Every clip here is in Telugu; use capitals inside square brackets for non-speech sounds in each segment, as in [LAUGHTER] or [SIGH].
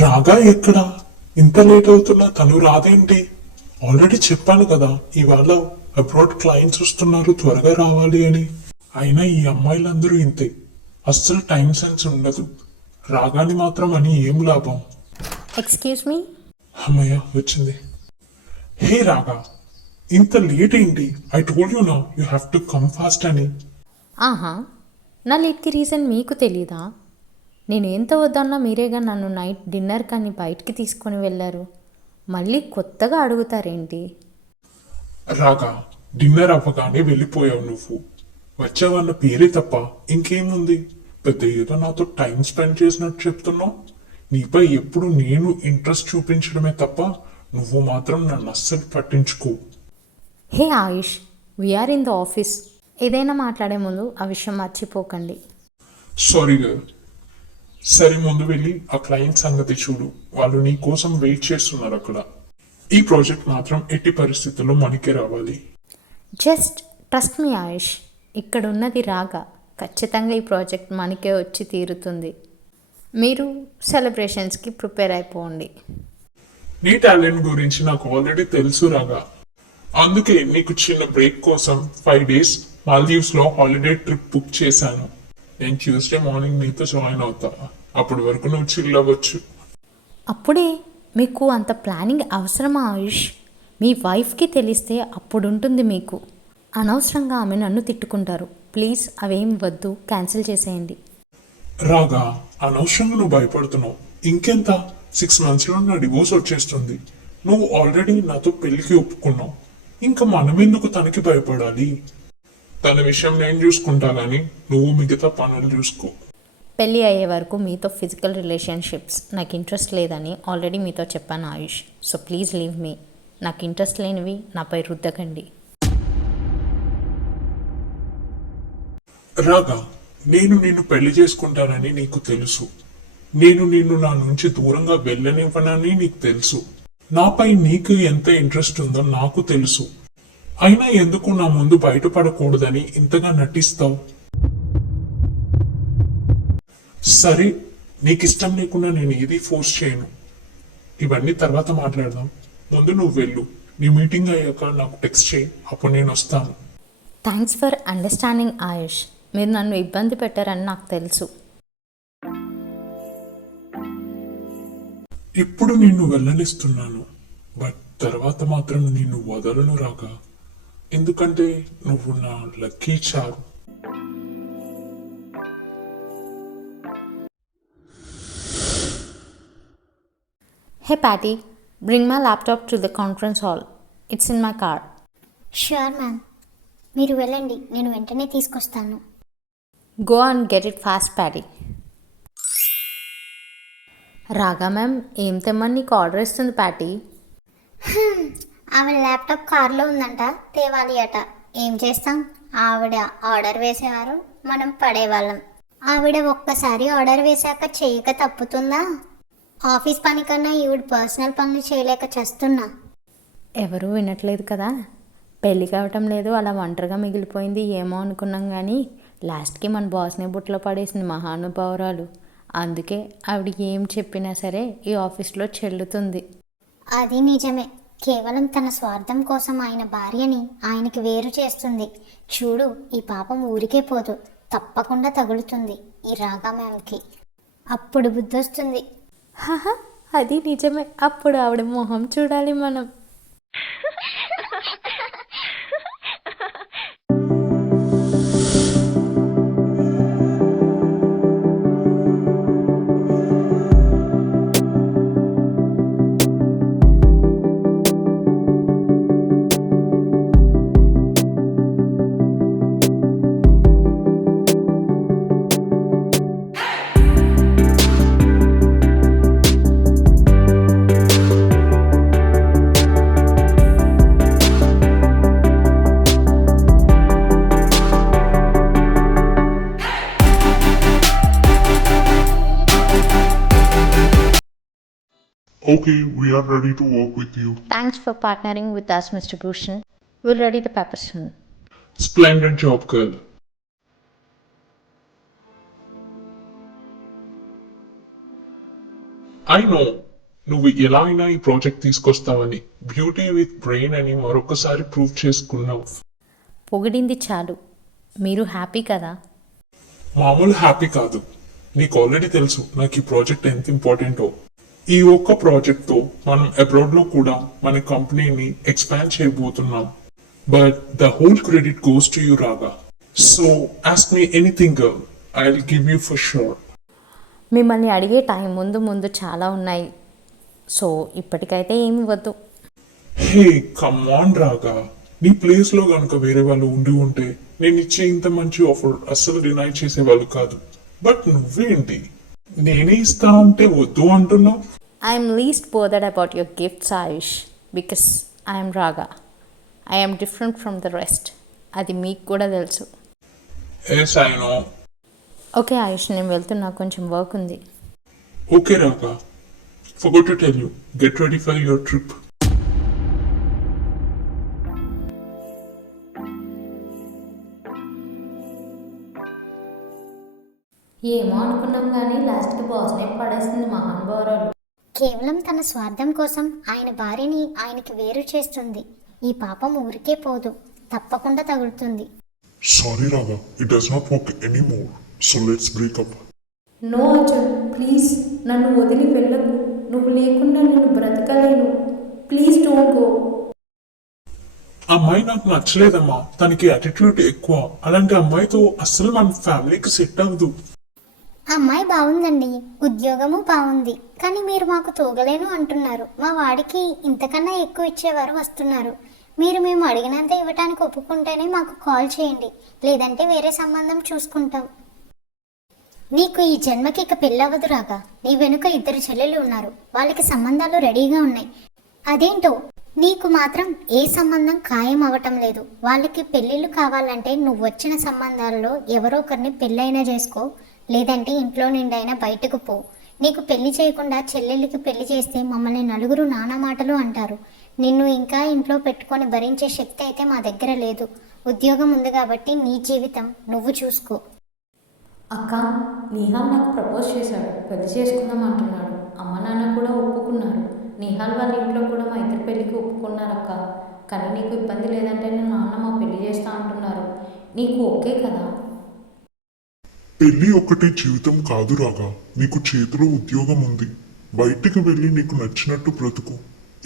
రాగా ఎక్కడా? ఇంత లేట్ అవుతున్నా తను రాదేంటి? ఆల్రెడీ చెప్పాను కదా ఇవాళ అబ్రాడ్ క్లయింట్స్ వస్తున్నారు త్వరగా రావాలి అని. అయినా ఈ అమ్మాయిలందరూ ఇంతే. అస్సలు టైం సెన్స్ ఉండదు. రాగాని మాత్రం అని ఏం లాభం? ఎక్స్క్యూజ్ మీ అమ్మయ్య వచ్చింది. హే రాగా ఇంత లేట్ ఏంటి I told you no you have to come fast అని. ఆహా నా లేట్కి రీజన్ మీకు తెలీదా? నేను ఎంత వద్దన్నా మీరేగా నన్ను నైట్ డిన్నర్ కానీ బయటికి తీసుకొని వెళ్ళారు. మళ్ళీ కొత్తగా అడుగుతారేంటి? రాగా డిన్నర్ అవ్వగానే వెళ్ళిపోయావు నువ్వు. వచ్చావన్న పేరే తప్ప ఇంకేముంది? పెద్ద ఏదో నాతో టైం స్పెండ్ చేసినట్టు చెప్తున్నావు. నీపై ఎప్పుడు నేను ఇంట్రెస్ట్ చూపించడమే తప్ప నువ్వు మాత్రం నన్ను అస్సలు పట్టించుకో. Hey Ayush we're in the office ఏదైనా మాట్లాడే ముందు ఆ విషయం మర్చిపోకండి. సారీ గర్ల్ సరే ముందు వెళ్ళి ఆ క్లయింట్ సంగతి చూడు. వాళ్ళు నీ కోసం వెయిట్ చేస్తున్నారు అక్కడ. ఈ ప్రాజెక్ట్ మాత్రం ఎట్టి పరిస్థితుల్లో మనకే రావాలి. జస్ట్ ట్రస్ట్ మీ ఆయుష్ ఇక్కడ ఉన్నది రాగా ఖచ్చితంగా ఈ ప్రాజెక్ట్ మనకే వచ్చి తీరుతుంది. మీరు సెలబ్రేషన్స్కి ప్రిపేర్ అయిపోండి. నీ టాలెంట్ గురించి నాకు ఆల్రెడీ తెలుసు రాగా. అందుకే నీకు చిన్న బ్రేక్ కోసం ఫైవ్ డేస్ మాల్దీవ్స్లో హాలిడే ట్రిప్ బుక్ చేశాను. నేను ట్యూస్డే మార్నింగ్ నీతో జాయిన్ అవుతా. అప్పటి వరకు నువ్వు చిల్ అవ్వచ్చు. అప్పుడే మీకు అంత ప్లానింగ్ అవసరమా ఆయుష్? మీ వైఫ్కి తెలిస్తే అప్పుడు ఉంటుంది మీకు. అనవసరంగా ఆమె నన్ను తిట్టుకుంటారు. ప్లీజ్ అవేం వద్దు క్యాన్సిల్ చేసేయండి. రాగా అనవసరంగా నువ్వు భయపడుతున్నావు. ఇంకెంత? సిక్స్ మంత్స్లో నా డివోర్స్ వచ్చేస్తుంది. నువ్వు ఆల్రెడీ నాతో పెళ్ళికి ఒప్పుకున్నావు. ఇంకా మనం ఎందుకు తనకి భయపడాలి? తన విషయం నేను చూసుకుంటా గానీ నువ్వు మిగతా పనులు చూసుకో. పెళ్ళి అయ్యే వరకు మీతో ఫిజికల్ రిలేషన్షిప్స్ నాకు ఇంట్రెస్ట్ లేదని ఆల్రెడీ మీతో చెప్పాను Ayush. So please leave me నాకు ఇంట్రెస్ట్ లేనివి నాపై రుద్దకండి. రాగా నేను నిన్ను పెళ్ళి చేసుకుంటానని నీకు తెలుసు. నేను నిన్ను నా నుంచి దూరంగా వెళ్ళనివ్వనని నీకు తెలుసు. నాపై నీకు ఎంత ఇంట్రెస్ట్ ఉందో నాకు తెలుసు. అయినా ఎందుకు నా ముందు బయటపడకూడదని ఇంతగా నటిస్తావు? సరే నీకు ఇష్టం లేకుండా నేను ఏది ఫోర్స్ చేయను. ఇవన్నీ తర్వాత మాట్లాడదాం. ముందు నువ్వు వెళ్ళు. నీ మీటింగ్ అయ్యాక నాకు టెక్స్ట్ చేయి. అప్పుడు నేను వస్తాను. Thanks for understanding Ayush. మీరు నన్ను ఇబ్బంది పెట్టారని నాకు తెలుసు. ఇప్పుడు నిన్ను వెళ్ళనిస్తున్నాను. బట్ తర్వాత మాత్రం నిన్ను వదలను రాగా ఎందుకంటే నువ్వు నా lucky charm. Hey Patty bring my laptop to the conference hall it's in my car sure ma'am మీరు వెళ్ళండి. నేను వెంటనే తీసుకొస్తాను. Go and get it fast Patty Raga ma'am ఏం తెమ్మని నీకు ఆర్డర్ ఇస్తుంది ప్యాటీ ఆవిడ ల్యాప్టాప్ కార్లో ఉందంట తేవాలి అట. ఏం చేస్తాం? ఆవిడ ఆర్డర్ వేసేవారు మనం పడేవాళ్ళం. ఆవిడ ఒక్కసారి ఆర్డర్ వేశాక చేయక తప్పుతుందా? ఆఫీస్ పని కన్నా ఈవిడ పర్సనల్ పనులు చేయలేక చేస్తున్నా. ఎవరూ వినట్లేదు కదా. పెళ్ళి కావటం లేదు అలా ఒంటరిగా మిగిలిపోయింది ఏమో అనుకున్నాం కానీ లాస్ట్కి మన బాస్ని బుట్టలో పడేసింది మహానుభావురాలు. అందుకే ఆవిడ ఏం చెప్పినా సరే ఈ ఆఫీస్లో చెల్లుతుంది. అది నిజమే. కేవలం తన స్వార్థం కోసం ఆయన భార్యని ఆయనకి వేరు చేస్తుంది. చూడు ఈ పాపం ఊరికే పోదు. తప్పకుండా తగులుతుంది ఈ రాగా మ్యామ్కి అప్పుడు బుద్ధొస్తుంది. హహ అది నిజమే. అప్పుడు ఆవిడ మొహం చూడాలి మనం. [LAUGHS] Okay, we are ready to work with you. Thanks for partnering with us mister Bhushan will ready the paper soon splendid job girl I know నువ్వు ఎలా అయినా ఈ ప్రాజెక్ట్ తీసుకొస్తావని. బ్యూటీ విత్ బ్రెయిన్ అని మరొకసారి ప్రూవ్ చేసుకున్నావు. పొగిడింది చాలు. మీరు హ్యాపీ కదా? మామూలు హ్యాపీ కాదు. నీకు ఆల్రెడీ తెలుసు నాకు ఈ ప్రాజెక్ట్ ఎంత ఇంపార్టెంటో ఈ ఒక్క ప్రాజెక్ట్తో మనం అబ్రాడ్లో కూడా మన కంపెనీని ఎక్స్పాండ్ చేయబోతున్నాం. But the whole credit goes to you Raga so ask me anything I will give you for sure మిమ్మల్ని అడిగే టైం ముందు ముందు చాలా ఉన్నాయి. సో ఇప్పటికైతే ఏమి వద్దు హే కమ్ ఆన్ రాగా నీ ప్లేస్లో గనుక వేరే వాళ్ళు ఉండి ఉంటే నేను ఇచ్చే ఇంత మంచి ఆఫర్ అస్సలు డినై చేసేవాళ్ళు కాదు. బట్ నువ్వేంటి? నేనే ఇస్తా ఉంటే వద్దు అంటున్నావు? I'm least bothered about your gifts Ayush because I'm Raga I'm different from the rest అది మీకు కూడా తెలుసు. Yes I know okay Ayush నేను వెళ్తున్నా. కొంచెం వర్క్ ఉంది. Okay, Raga. Forgot to tell you, get ready for your trip. ఏమో అనుకున్నాం కానీ లాస్ట్కి బాస్నే పడేసింది మహానుభావురాలు కేవలం తన స్వార్థం కోసం ఆయన భార్యని ఆయనకి వేరు చేస్తుంది. ఈ పాపం ఊరికే పోదు తప్పకుండా తగులుతుంది. Sorry, Raga. It does not work anymore. So let's break up. No Arjun please నన్ను వదిలి వెళ్ళకు. నువ్వు లేకుండా నేను బ్రతకలేను. Please don't go. అమ్మాయి నాకు నచ్చలేదమ్మా. తనకి అటిట్యూడ్ ఎక్కువ. అలాంటి అమ్మాయితో అస్సలు మన ఫ్యామిలీకి సెట్ అవ్వదు. అమ్మాయి బాగుందండి ఉద్యోగము బాగుంది కానీ మీరు మాకు తోగలేను అంటున్నారు. మా వాడికి ఇంతకన్నా ఎక్కువ ఇచ్చేవారు వస్తున్నారు. మీరు మేము అడిగినంత ఇవ్వటానికి ఒప్పుకుంటేనే మాకు కాల్ చేయండి. లేదంటే వేరే సంబంధం చూసుకుంటాం. నీకు ఈ జన్మకి ఇక పెళ్ళవదు రాగా. నీ వెనుక ఇద్దరు చెల్లెలు ఉన్నారు. వాళ్ళకి సంబంధాలు రెడీగా ఉన్నాయి. అదేంటో? నీకు మాత్రం ఏ సంబంధం ఖాయం అవటం లేదు. వాళ్ళకి పెళ్ళిళ్ళు కావాలంటే నువ్వు వచ్చిన సంబంధాల్లో ఎవరో ఒకరిని పెళ్ళైనా చేసుకో. లేదంటే ఇంట్లో నిండైనా బయటకు పో. నీకు పెళ్ళి చేయకుండా చెల్లెళ్ళకి పెళ్ళి చేస్తే మమ్మల్ని నలుగురు నానా మాటలు అంటారు. నిన్ను ఇంకా ఇంట్లో పెట్టుకొని భరించే శక్తి అయితే మా దగ్గర లేదు. ఉద్యోగం ఉంది కాబట్టి నీ జీవితం నువ్వు చూసుకో. అక్క నిహాల్ నాకు ప్రపోజ్ చేశాడు. పెళ్ళి చేసుకుందాం అంటున్నాడు. అమ్మ నాన్న కూడా ఒప్పుకున్నారు. నిహాల్ వాళ్ళ ఇంట్లో కూడా మా ఇద్దరు పెళ్ళికి ఒప్పుకున్నారు అక్క కానీ నీకు ఇబ్బంది లేదంటే నేను నాన్న మా పెళ్ళి చేస్తా అంటున్నారు. నీకు ఓకే కదా? పెళ్ళి ఒక్కటే జీవితం కాదు రాగా. నీకు చేతిలో ఉద్యోగం ఉంది. బయటికి వెళ్ళి నీకు నచ్చినట్టు బ్రతుకు.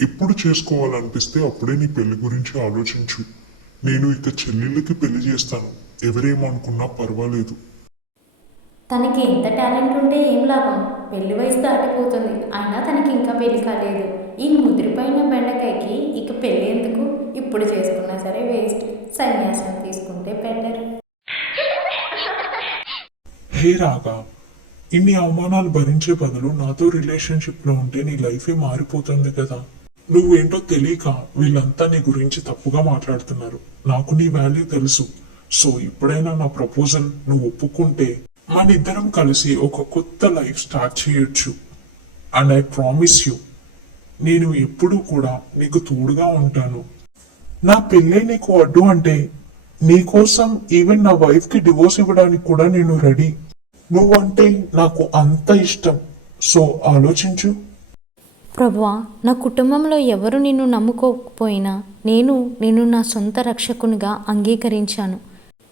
ఎప్పుడు చేసుకోవాలనిపిస్తే అప్పుడే నీ పెళ్ళి గురించి ఆలోచించు. నేను ఇక చెల్లెళ్ళకి పెళ్ళి చేస్తాను. ఎవరేమనుకున్నా పర్వాలేదు. తనకి ఎంత టాలెంట్ ఉంటే ఏం లాభం? పెళ్ళి వయసు దాటిపోతుంది. అయినా తనకి ఇంకా పెళ్ళి కాలేదు. ఈ ముదిరిపోయిన బెండకాయకి ఇక పెళ్ళి ఎందుకు? ఇప్పుడు చేసుకున్నా సరే వేస్ట్. సన్యాసం. హే రాగా ఇన్ని అవమానాలు భరించే బదులు నాతో రిలేషన్షిప్లో ఉంటే నీ లైఫే మారిపోతుంది కదా. నువ్వేంటో తెలియక వీళ్ళంతా నీ గురించి తప్పుగా మాట్లాడుతున్నారు. నాకు నీ వాల్యూ తెలుసు. సో ఇప్పుడైనా నా ప్రపోజల్ నువ్వు ఒప్పుకుంటే మన ఇద్దరం కలిసి ఒక కొత్త లైఫ్ స్టార్ట్ చేయొచ్చు. అండ్ ఐ ప్రామిస్ యూ నేను ఎప్పుడూ కూడా నీకు తోడుగా ఉంటాను. నా పెళ్ళే నీకు అడ్డు అంటే నీకోసం ఈవెన్ నా వైఫ్కి డివోర్స్ ఇవ్వడానికి కూడా నేను రెడీ. నువ్వంటే నాకు అంత ఇష్టం. సో ఆలోచించు. ప్రభువా నా కుటుంబంలో ఎవరు నిన్ను నమ్ముకోకపోయినా నేను నిన్ను నా సొంత రక్షకునిగా అంగీకరించాను.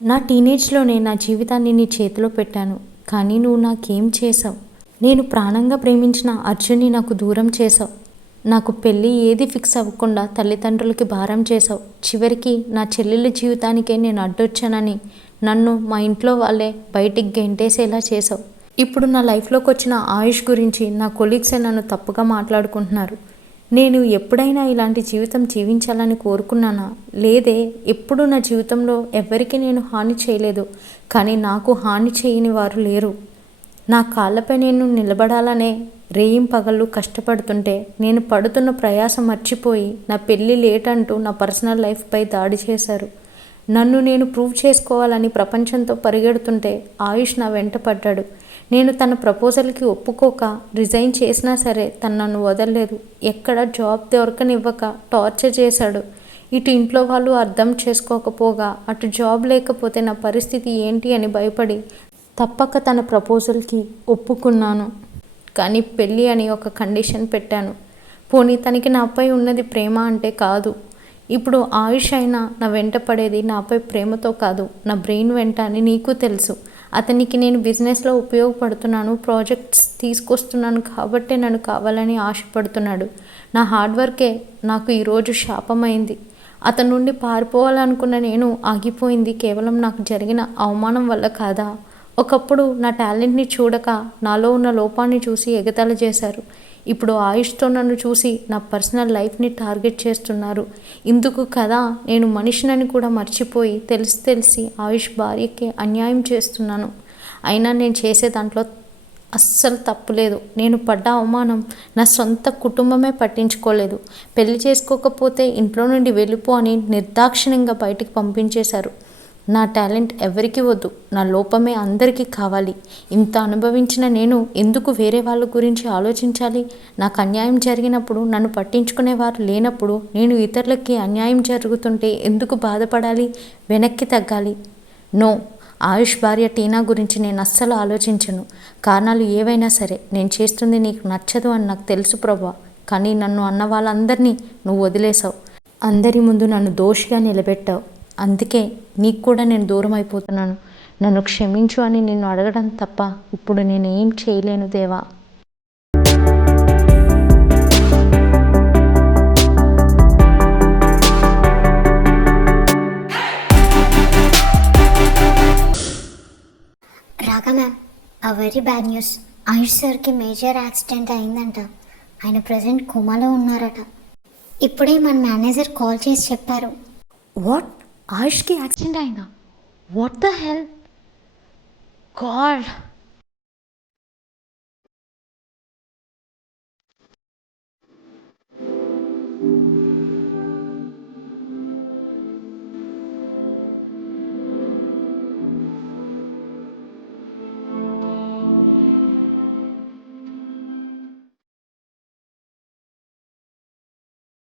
నా టీనేజ్లోనే నా జీవితాన్ని నీ చేతిలో పెట్టాను. కానీ నువ్వు నాకేం చేసావు నేను ప్రాణంగా ప్రేమించిన అర్జున్ని నాకు దూరం చేసావు నాకు పెళ్ళి ఏది ఫిక్స్ అవ్వకుండా తల్లిదండ్రులకి భారం చేసావు చివరికి నా చెల్లెళ్ళ జీవితానికే నేను అడ్డొచ్చానని నన్ను మా ఇంట్లో వాళ్ళే బయటికి గెంటేసేలా చేసావు ఇప్పుడు నా లైఫ్లోకి వచ్చిన ఆయుష్ గురించి నా కొలీగ్సే నన్ను తప్పుగా మాట్లాడుకుంటున్నారు. నేను ఎప్పుడైనా ఇలాంటి జీవితం జీవించాలని కోరుకున్నానా? లేదే ఎప్పుడు నా జీవితంలో ఎవరికి నేను హాని చేయలేదు కానీ నాకు హాని చేయని వారు లేరు. నా కాళ్ళపై నేను నిలబడాలనే రేయిం పగళ్ళు కష్టపడుతుంటే నేను పడుతున్న ప్రయాసం మర్చిపోయి నా పెళ్ళి లేట్ అంటూ నా పర్సనల్ లైఫ్పై దాడి చేశారు. నన్ను నేను ప్రూవ్ చేసుకోవాలని ప్రపంచంతో పరిగెడుతుంటే ఆయుష్ నా వెంట పడ్డాడు. నేను తన ప్రపోజల్కి ఒప్పుకోక రిజైన్ చేసినా సరే తను నన్ను వదలలేదు. ఎక్కడ జాబ్ దొరకనివ్వక టార్చర్ చేశాడు. ఇటు ఇంట్లో వాళ్ళు అర్థం చేసుకోకపోగా అటు జాబ్ లేకపోతే నా పరిస్థితి ఏంటి అని భయపడి తప్పక తన ప్రపోజల్కి ఒప్పుకున్నాను. కానీ పెళ్ళి అని ఒక కండిషన్ పెట్టాను. పోనీ తనకి నాపై ఉన్నది ప్రేమ అంటే కాదు. ఇప్పుడు ఆయుష్ అయినా నా వెంట పడేది నాపై ప్రేమతో కాదు. నా బ్రెయిన్ వెంట అని నీకు తెలుసు. అతనికి నేను బిజినెస్లో ఉపయోగపడుతున్నాను ప్రాజెక్ట్స్ తీసుకొస్తున్నాను కాబట్టే నన్ను కావాలని ఆశపడుతున్నాడు. నా హార్డ్ వర్కే నాకు ఈరోజు శాపమైంది. అతని నుండి పారిపోవాలనుకున్న నేను ఆగిపోయింది. కేవలం నాకు జరిగిన అవమానం వల్ల కాదా? ఒకప్పుడు నా టాలెంట్ని చూడక నాలో ఉన్న లోపాన్ని చూసి ఎగతాళి చేశారు. ఇప్పుడు ఆయుష్తో నన్ను చూసి నా పర్సనల్ లైఫ్ని టార్గెట్ చేస్తున్నారు. ఇందుకు కదా నేను మనిషినని కూడా మర్చిపోయి తెలిసి తెలిసి ఆయుష్ భార్యకి అన్యాయం చేస్తున్నాను. అయినా నేను చేసే దాంట్లో అస్సలు తప్పులేదు నేను పడ్డ అవమానం నా సొంత కుటుంబమే పట్టించుకోలేదు. పెళ్ళి చేసుకోకపోతే ఇంట్లో నుండి వెళ్ళిపో అని నిర్దాక్షిణ్యంగా బయటికి పంపించేశారు. నా టాలెంట్ ఎవరికి వద్దు నా లోపమే అందరికీ కావాలి. ఇంత అనుభవించిన నేను ఎందుకు వేరే వాళ్ళ గురించి ఆలోచించాలి? నాకు అన్యాయం జరిగినప్పుడు నన్ను పట్టించుకునేవారు లేనప్పుడు నేను ఇతరులకి అన్యాయం జరుగుతుంటే ఎందుకు బాధపడాలి? వెనక్కి తగ్గాలి. నో ఆయుష్ భార్య టీనా గురించి నేను అస్సలు ఆలోచించను. కారణాలు ఏవైనా సరే నేను చేస్తుంది నీకు నచ్చదు అని నాకు తెలుసు ప్రభా. కానీ నన్ను అన్న వాళ్ళందరినీ నువ్వు వదిలేసావు అందరి ముందు నన్ను దోషిగా నిలబెట్టావు. అందుకే నీకు కూడా నేను దూరం అయిపోతున్నాను నన్ను క్షమించు అని నిన్ను అడగడం తప్ప ఇప్పుడు నేను ఏం చేయలేను దేవా. రాగా మ్యామ్ ఆ వెరీ బ్యాడ్ న్యూస్. ఆయుష్ సార్కి మేజర్ యాక్సిడెంట్ అయిందంట. ఆయన ప్రజెంట్ కోమాలో ఉన్నారట. ఇప్పుడే మన మేనేజర్ కాల్ చేసి చెప్పారు. వాట్? ఆయుష్కి యాక్సిడెంట్ అయిందా వాట్ ద హెల్ గాడ్